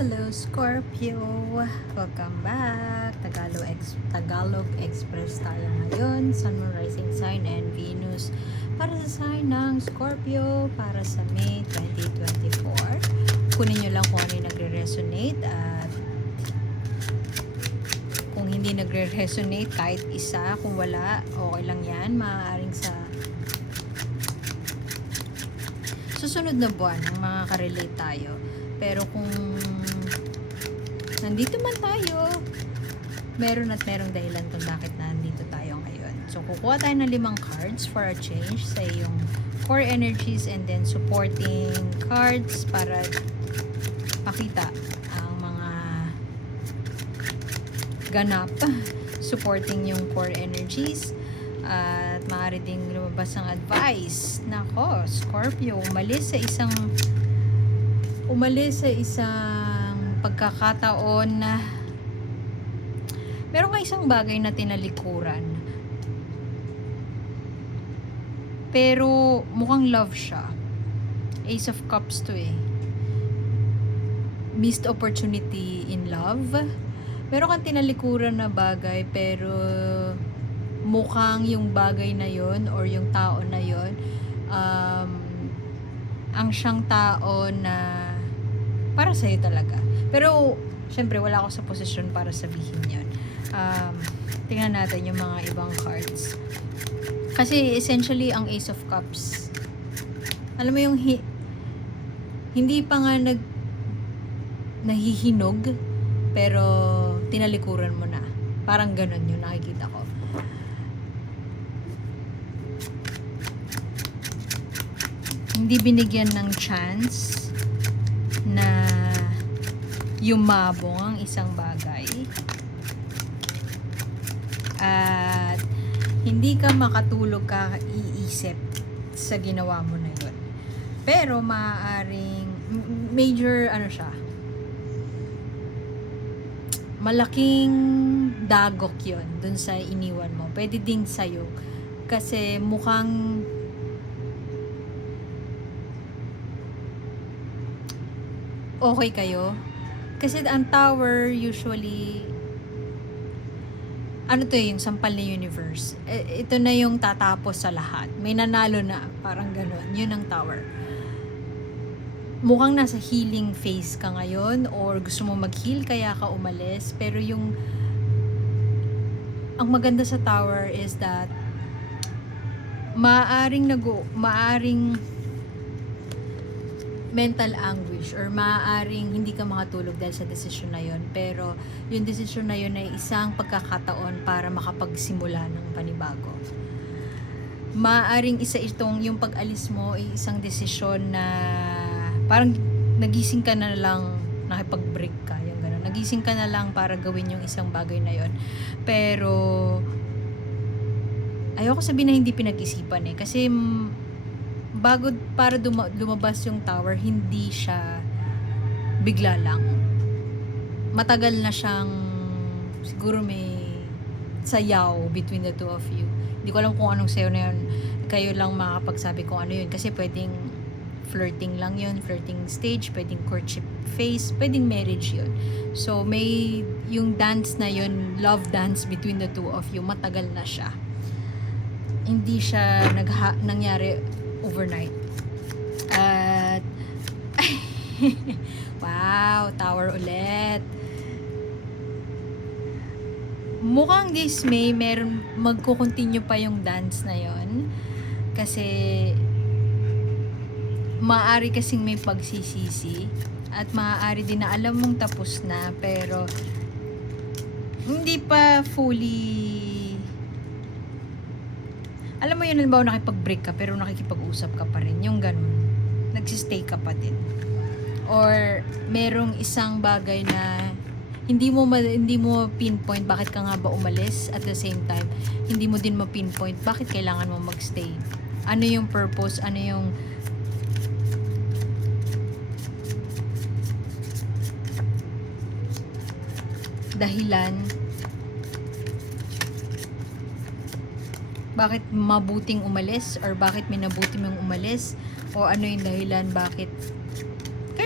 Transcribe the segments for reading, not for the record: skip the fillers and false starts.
Hello Scorpio! Welcome back! Tagalog Express tayo ngayon. Sun, Moon, Rising Sign and Venus para sa sign ng Scorpio para sa May 2024. Kunin nyo lang kung ano yung nagre-resonate at kung hindi nagre-resonate kahit isa, kung wala, okay lang yan. Maaaring sa susunod na buwan ang makaka-relate tayo. Pero kung nandito man tayo, meron dahilan kung bakit nandito tayo ngayon. So, kukuha tayo ng 5 cards for a change sa iyong core energies and then supporting cards para pakita ang mga ganap supporting yung core energies. At maaari ding lumabas ang advice. Nako, Scorpio, umalis sa isang pagkakataon na meron ka isang bagay na tinalikuran. Pero mukhang love siya. Ace of Cups to eh. Missed opportunity in love. Meron kang tinalikuran na bagay pero mukhang yung bagay na yon or yung tao na yon ang siyang tao na para sa'yo talaga. Pero, syempre, wala ako sa posisyon para sabihin yun. Tingnan natin yung mga ibang cards. Kasi, essentially, ang Ace of Cups, alam mo yung hindi pa nga nahihinog, pero tinalikuran mo na. Parang ganun yung nakikita ko. Hindi binigyan ng chance na yumabong ang isang bagay at hindi ka makatulog ka iisip sa ginawa mo na yun. Pero maaaring major siya, malaking dagok yun dun sa iniwan mo. Pwede ding sa'yo kasi mukhang okay kayo. Kasi ang tower usually yung sampal na universe. Ito na yung tatapos sa lahat. May nanalo na, parang gano'n. Yun ang tower. Mukhang nasa healing phase ka ngayon or gusto mo mag-heal kaya ka umalis. Pero ang maganda sa tower is that maaring mental anguish or maaaring hindi ka makatulog dahil sa desisyon na yon. Pero yung desisyon na yon ay isang pagkakataon para makapagsimula ng panibago. Maaaring yung pag-alis mo ay isang desisyon na parang nagising ka na lang, nakipag-break ka, yung gano'n. Nagising ka na lang para gawin yung isang bagay na yon. Pero ayoko sabihin na hindi pinag-isipan eh. Kasi bago para lumabas yung tower, hindi siya bigla lang. Matagal na siyang siguro may sayaw between the two of you. Hindi ko alam kung anong sayaw na yun. Kayo lang makakapagsabi kung ano yun. Kasi pwedeng flirting lang yun, flirting stage, pwedeng courtship phase, pwedeng marriage yun. So may yung dance na yun, love dance between the two of you, matagal na siya. Hindi siya nangyari overnight. At wow, tower ulit. Mukhang this May magko-continue pa yung dance na yon. Kasi maaari kasing may pagsisisi at maaari din na alam mong tapos na pero hindi pa fully. Alam mo yun, halimbawa nakipag-break ka pero nakikipag-usap ka pa rin. Yung ganun. Nagsistay ka pa din. Or merong isang bagay na hindi mo pinpoint bakit ka nga ba umalis. At the same time, hindi mo din ma-pinpoint bakit kailangan mo magstay. Ano yung purpose? Ano yung dahilan bakit mabuting umalis or bakit minabuti mong umalis o ano yung dahilan bakit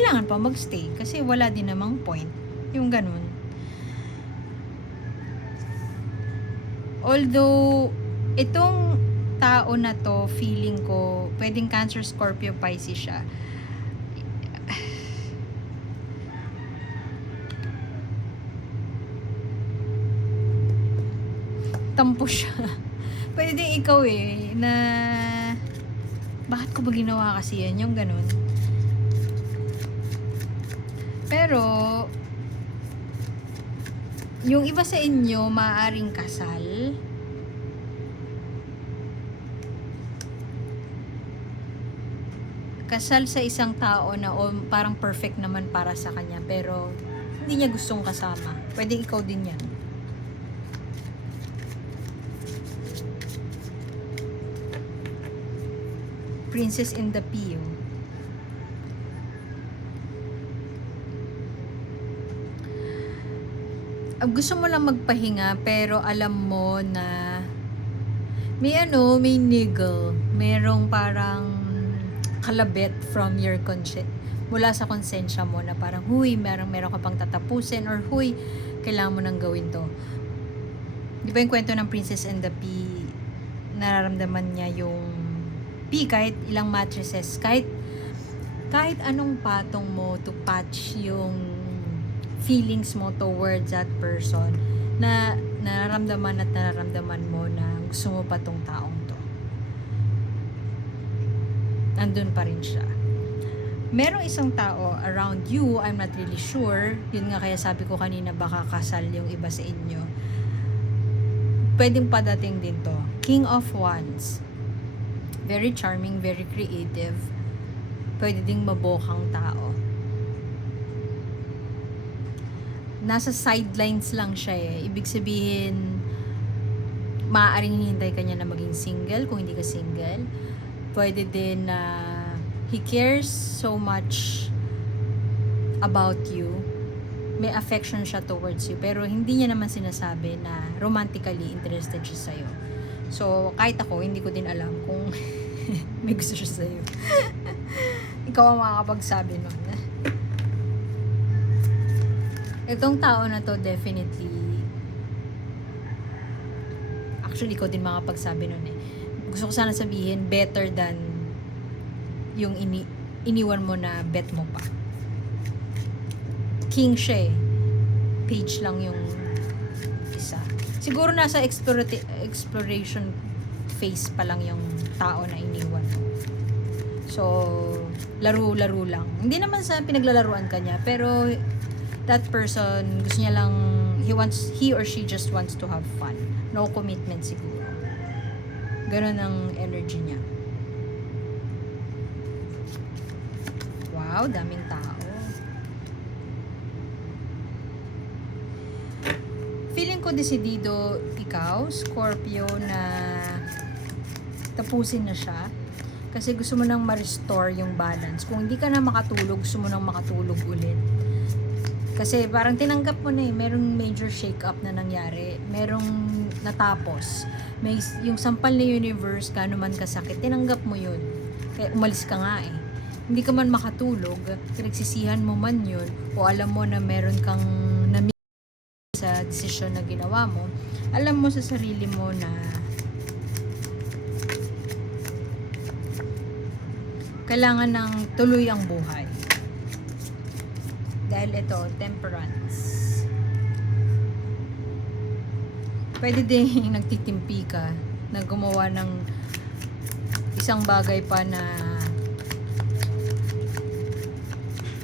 kailangan pa magstay kasi wala din namang point. Yung ganun. Although, itong tao na to, feeling ko, pwedeng Cancer, Scorpio, Pisces siya. Tampo siya. Pwede din ikaw na bakit ko ba ginawa kasi yan, yung ganun. Pero yung iba sa inyo maaaring kasal, sa isang tao na parang perfect naman para sa kanya pero hindi niya gustong kasama. Pwede ikaw din yan. Princess in the Pio. Gusto mo lang magpahinga pero alam mo na may niggle. Merong parang kalabit from your conscience. Mula sa konsensya mo na parang, huy, meron ka pang tatapusin or huy, kailangan mo nang gawin to. Di ba yung kwento ng Princess and the Pea, nararamdaman niya yung P, kahit ilang mattresses, kahit anong patong mo to patch yung feelings mo towards that person, na nararamdaman mo na gusto mo pa tong taong to. Andun pa rin siya. Merong isang tao around you, I'm not really sure, yun nga kaya sabi ko kanina baka kasal yung iba sa inyo. Pwedeng padating din to. King of Wands. Very charming, very creative. Pwede ding mabokang tao. Nasa sidelines lang siya Ibig sabihin, maaaring hinihintay ka niya na maging single kung hindi ka single. Pwede din na he cares so much about you. May affection siya towards you. Pero hindi niya naman sinasabi na romantically interested siya sa'yo. So, kahit ako, hindi ko din alam kung may gusto siya sa'yo. Ikaw ang makakapagsabi nun. Itong tao na to, definitely, actually, ikaw din makakapagsabi nun Gusto ko sana sabihin, better than yung iniwan mo na bet mo pa. King siya Page lang yung isa. Siguro nasa exploration phase pa lang yung tao na iniwan. So, laro-laro lang. Hindi naman sa pinaglalaruan ka niya, pero that person, gusto niya lang, he or she just wants to have fun. No commitment siguro. Ganun ang energy niya. Wow, daming tao. Feeling ko desidido ikaw, Scorpio, na tapusin na siya. Kasi gusto mo nang ma-restore yung balance. Kung hindi ka na makatulog, gusto mo nang makatulog ulit. Kasi parang tinanggap mo na merong major shake-up na nangyari. Merong natapos. May, yung sampal na universe, gaano man kasakit, tinanggap mo yun. Kaya umalis ka nga Hindi ka man makatulog, pinagsisihan mo man yun, o alam mo na meron kang na-miss sa desisyon na ginawa mo, alam mo sa sarili mo na kailangan ng tuloy ang buhay. Dahil ito, Temperance. Pwede din nagtitimpi ka na gumawa ng isang bagay pa na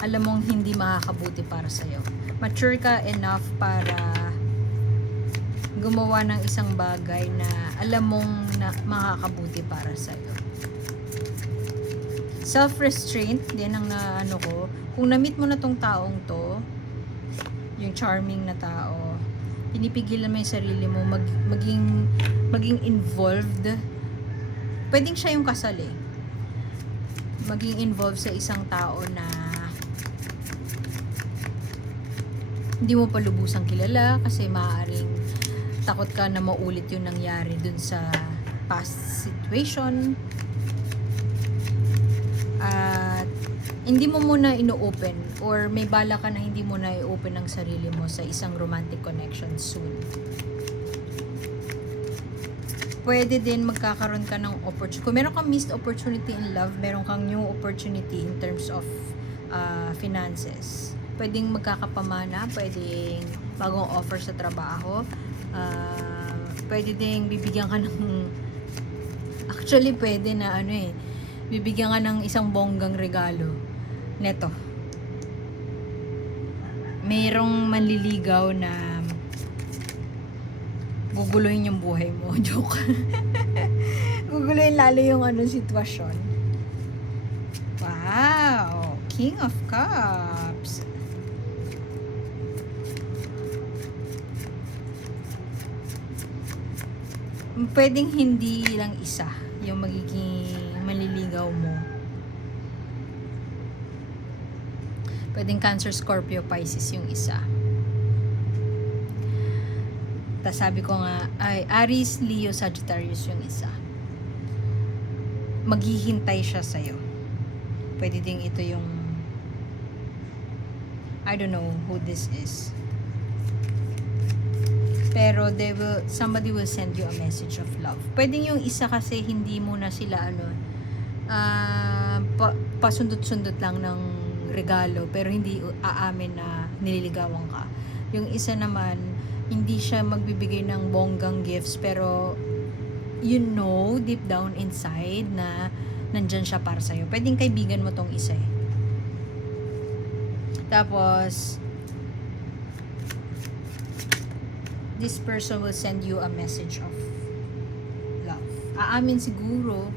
alam mong hindi makakabuti para sa'yo. Mature ka enough para gumawa ng isang bagay na alam mong makakabuti para sa'yo. Self-restraint din ang ko. Kung na-meet mo na tong taong to, yung charming na tao, pinipigilan mo yung sarili mo maging involved. Pwedeng siya yung kasal maging involved sa isang tao na hindi mo pa lubusang kilala kasi maaaring takot ka na maulit yung nangyari dun sa past situation. At hindi mo muna ino-open or may bala ka na hindi mo na i-open ang sarili mo sa isang romantic connection soon. Pwede din magkakaroon ka ng opportunity. Kung meron kang missed opportunity in love, meron kang new opportunity in terms of finances. Pwedeng magkakapamana, pwedeng bagong offer sa trabaho, pwede ding bibigyan ka ng actually pwede na bibigyan ka ng isang bonggang regalo neto. Merong manliligaw na guguluhin yung buhay mo. Joke. Guguluhin lalo yung sitwasyon. Wow! King of Cups. Pwedeng hindi lang isa yung magiging maliligaw mo. Pwedeng Cancer, Scorpio, Pisces yung isa. Tapos sabi ko nga, ay Aries, Leo, Sagittarius yung isa. Maghihintay siya sa'yo. Pwede ding ito yung I don't know who this is. Pero somebody will send you a message of love. Pwedeng yung isa kasi hindi mo na sila pasundot-sundot lang ng regalo pero hindi aamin na nililigawan ka. Yung isa naman hindi siya magbibigay ng bonggang gifts pero deep down inside na nandyan siya para sa'yo. Pwedeng kaibigan mo tong isa Tapos this person will send you a message of love. Aamin siguro.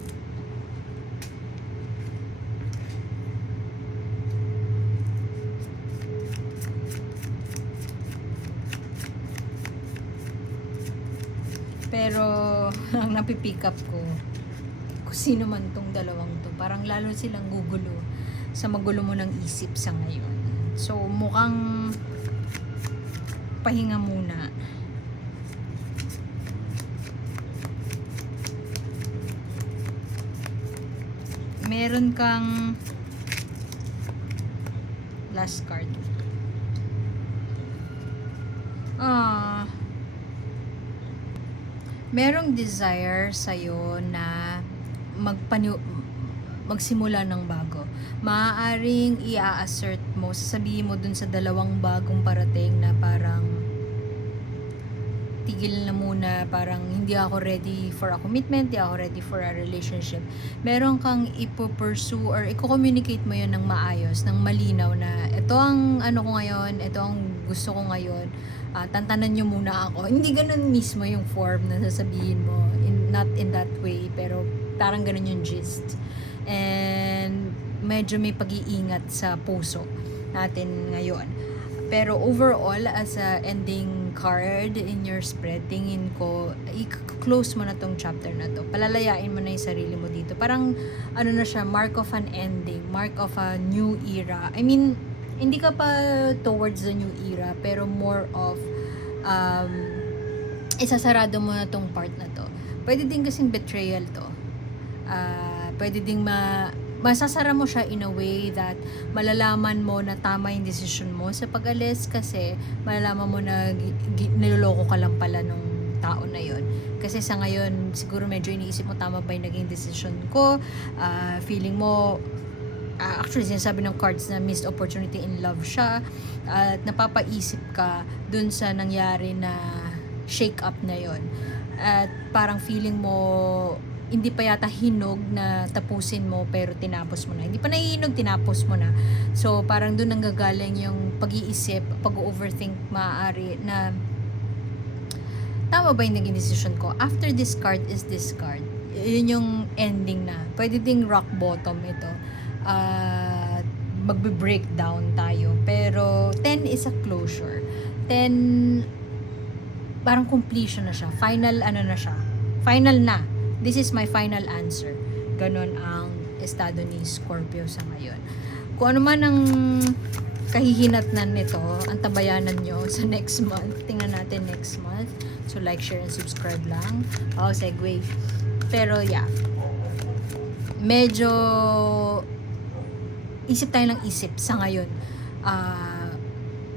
Pero ang napipick up ko, kung sino man tong dalawang to, parang lalo silang gugulo sa magulo mo ng isip sa ngayon. So mukhang pahinga muna. Meron kang last card. Merong desire sa'yo na magsimula ng bago. Maaaring i-assert mo, sasabihin mo dun sa dalawang bagong parating na parang tigil na muna, parang hindi ako ready for a commitment, hindi ako ready for a relationship. Meron kang ipo-pursue or i-communicate mo yun ng maayos, ng malinaw na ito ang ko ngayon, ito ang gusto ko ngayon, tantanan nyo muna ako. Hindi ganun mismo yung form na sasabihin mo, not in that way, pero parang ganun yung gist. And medyo may pag-iingat sa puso natin ngayon. Pero overall, as a ending card in your spread, tingin ko, i-close mo na tong chapter na to. Palalayain mo na yung sarili mo dito. Parang, na siya, mark of an ending, mark of a new era. I mean, hindi ka pa towards the new era, pero more of, isasarado mo na tong part na to. Pwede din kasing betrayal to. Pwede ding masasara mo siya in a way that malalaman mo na tama yung decision mo sa pag-alis kasi malalaman mo na niloloko ka lang pala nung tao na yon. Kasi sa ngayon, siguro medyo iniisip mo tama ba yung naging decision ko, feeling mo, actually sinasabi ng cards na missed opportunity in love siya, at napapaisip ka dun sa nangyari na shake up na yon. At parang feeling mo hindi pa yata hinog na tapusin mo pero tinapos mo na. Hindi pa nahihinog, tinapos mo na. So, parang doon nanggagaling yung pag-iisip, pag-overthink maaari na tama ba yung naging decision ko? After this card is this card. Yun yung ending na. Pwede ding rock bottom ito. Magbe-breakdown tayo. Pero 10 is a closure. 10 parang completion na siya. Final na siya. Final na. This is my final answer. Ganon ang estado ni Scorpio sa ngayon. Kung ano man ang kahihinatnan nito, ang tabayanan nyo sa next month. Tingnan natin next month. So like, share, and subscribe lang. isip tayo ng isip sa ngayon.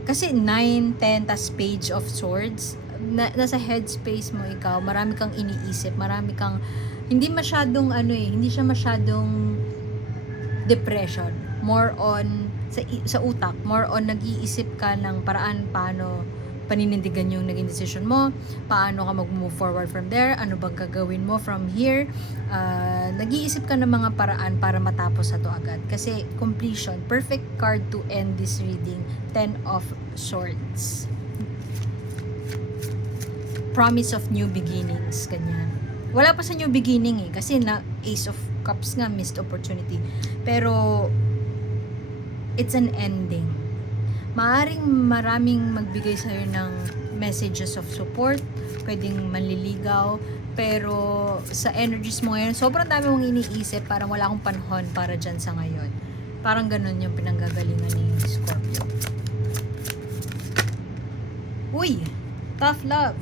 Kasi 9, 10, tas Page of Swords, nasa headspace mo ikaw, marami kang iniisip, marami kang, hindi masyadong hindi siya masyadong depression, more on sa utak, more on nag-iisip ka ng paraan paano paninindigan yung naging decision mo, paano ka mag-move forward from there, ano bang gagawin mo from here. Nag-iisip ka ng mga paraan para matapos sa to agad. Kasi completion, perfect card to end this reading, 10 of Swords. Promise of new beginnings, ganyan. Wala pa sa new beginning kasi na Ace of Cups nga, missed opportunity. Pero it's an ending. Maaring maraming magbigay sa'yo ng messages of support, pwedeng manliligaw, pero sa energies mo ngayon, sobrang dami mong iniisip, parang wala akong panahon para dyan sa ngayon. Parang ganun yung pinanggagalingan ni Scorpio. Uy! Tough love.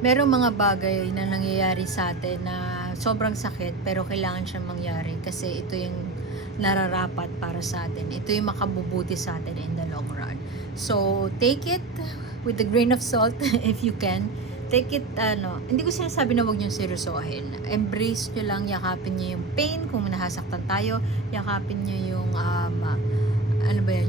Merong mga bagay na nangyayari sa atin na sobrang sakit pero kailangan siyang mangyari kasi ito yung nararapat para sa atin. Ito yung makabubuti sa atin in the long run. So, take it with a grain of salt if you can. Take it, hindi ko sinasabi na huwag niyong seryosohin. Embrace nyo lang, yakapin nyo yung pain kung nasasaktan tayo, yakapin nyo yung,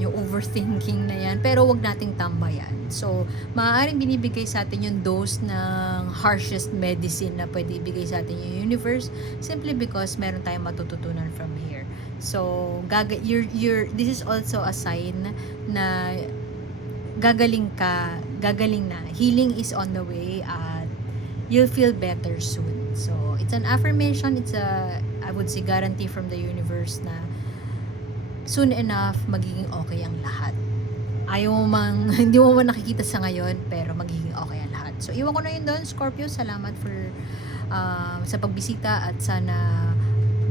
yung overthinking na yan, pero wag nating tambayan. So, maaaring binibigay sa atin yung dose ng harshest medicine na pwede ibigay sa atin yung universe simply because meron tayong matututunan from here. So, this is also a sign na gagaling na. Healing is on the way at you'll feel better soon. So, it's an affirmation, it's I would say guarantee from the universe na soon enough, magiging okay ang lahat. Ayaw mo hindi mo man nakikita sa ngayon, pero magiging okay ang lahat. So, iwan ko na yun doon, Scorpio. Salamat for sa pagbisita at sana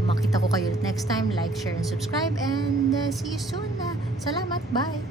makita ko kayo next time. Like, share, and subscribe. And see you soon. Salamat. Bye.